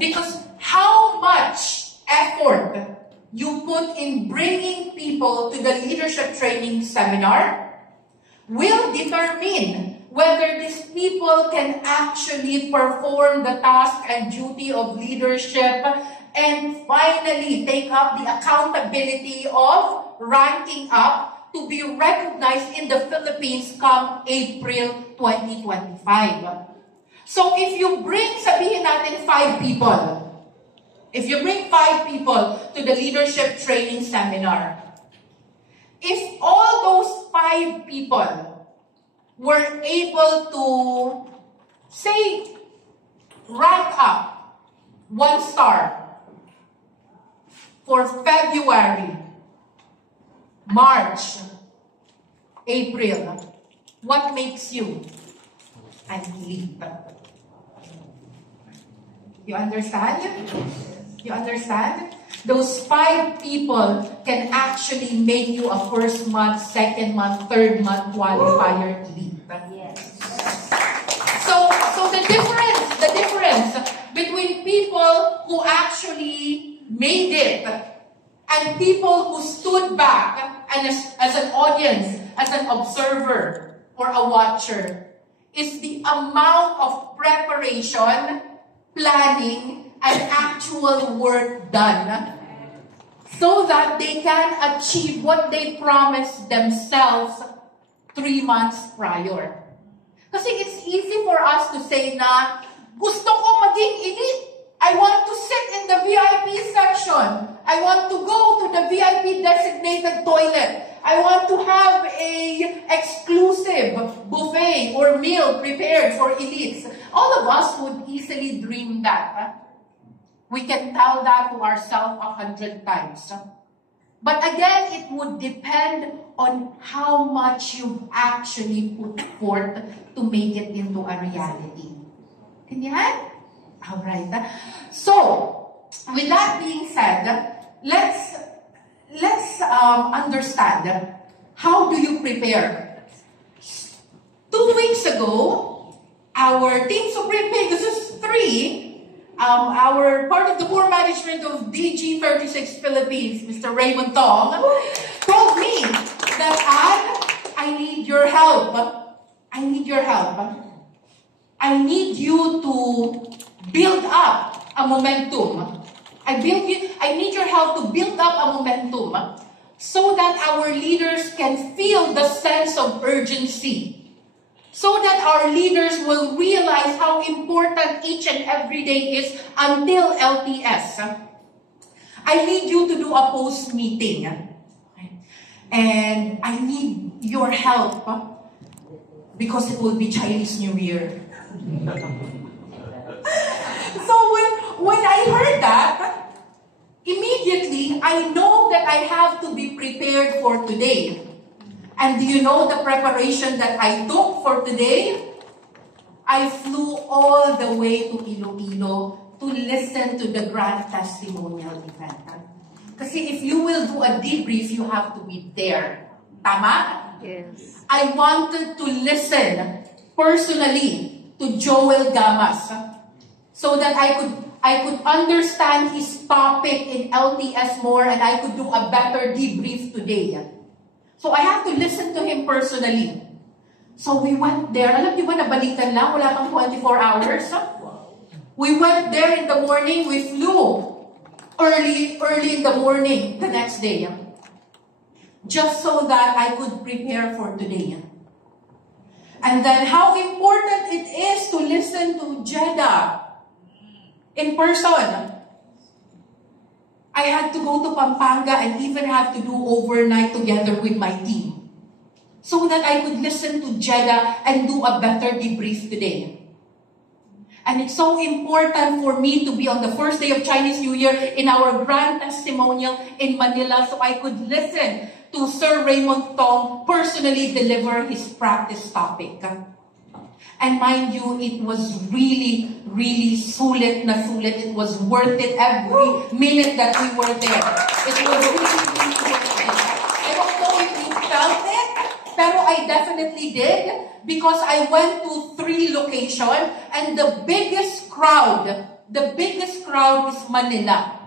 Because how much effort you put in bringing people to the leadership training seminar will determine whether these people can actually perform the task and duty of leadership and finally take up the accountability of ranking up to be recognized in the Philippines come April 2025. So if you bring, sabihin natin, 5 people, if you bring 5 people to the leadership training seminar, if all those 5 people were able to, say, rank up 1 star for February, March, April, what makes you an elite? You understand? You understand? Those 5 people can actually make you a first month, second month, third month qualifier elite. Yes. So the difference between people who actually made it and people who stood back and as an audience, as an observer or a watcher, is the amount of preparation, planning, and actual work done so that they can achieve what they promised themselves 3 months prior. Kasi it's easy for us to say na, gusto ko maging elite. I want to sit in the VIP section. I want to go to the VIP designated toilet. I want to have a exclusive buffet or meal prepared for elites. All of us would easily dream that. Huh? We can tell that to ourselves 100 times. But again, it would depend on how much you've actually put forth to make it into a reality. Intindihan? Alright. So, with that being said, let's understand, how do you prepare? 2 weeks ago, our Team Supreme Pegasus 3, our part of the core management of DG36 Philippines, Mr. Raymond Tong, told me that, I need your help. I need your help. I need you to build up a momentum. I need your help to build up a momentum so that our leaders can feel the sense of urgency. So that our leaders will realize how important each and every day is until LTS. I need you to do a post-meeting. And I need your help because it will be Chinese New Year. So when I heard that, immediately I know that I have to be prepared for today. And do you know the preparation that I took for today? I flew all the way to Iloilo to listen to the grand testimonial event. Kasi if you will do a debrief, you have to be there. Tama? Yes. I wanted to listen personally to Joel Gamas so that I could understand his topic in LTS more and I could do a better debrief today. So I have to listen to him personally. So we went there. Alam niyo ba, nabalikan lang, wala pang 24 hours. We went there in the morning. We flew early in the morning the next day. Just so that I could prepare for today. And then how important it is to listen to Jeddah in person. I had to go to Pampanga and even have to do overnight together with my team so that I could listen to Jeddah and do a better debrief today. And it's so important for me to be on the first day of Chinese New Year in our grand testimonial in Manila so I could listen to Sir Raymond Tong personally deliver his practice topic. And mind you, it was really, really sulit na sulit. It was worth it every minute that we were there. It was really, really worth it. I don't know if you felt it, pero I definitely did because I went to 3 locations and the biggest crowd the biggest crowd is Manila.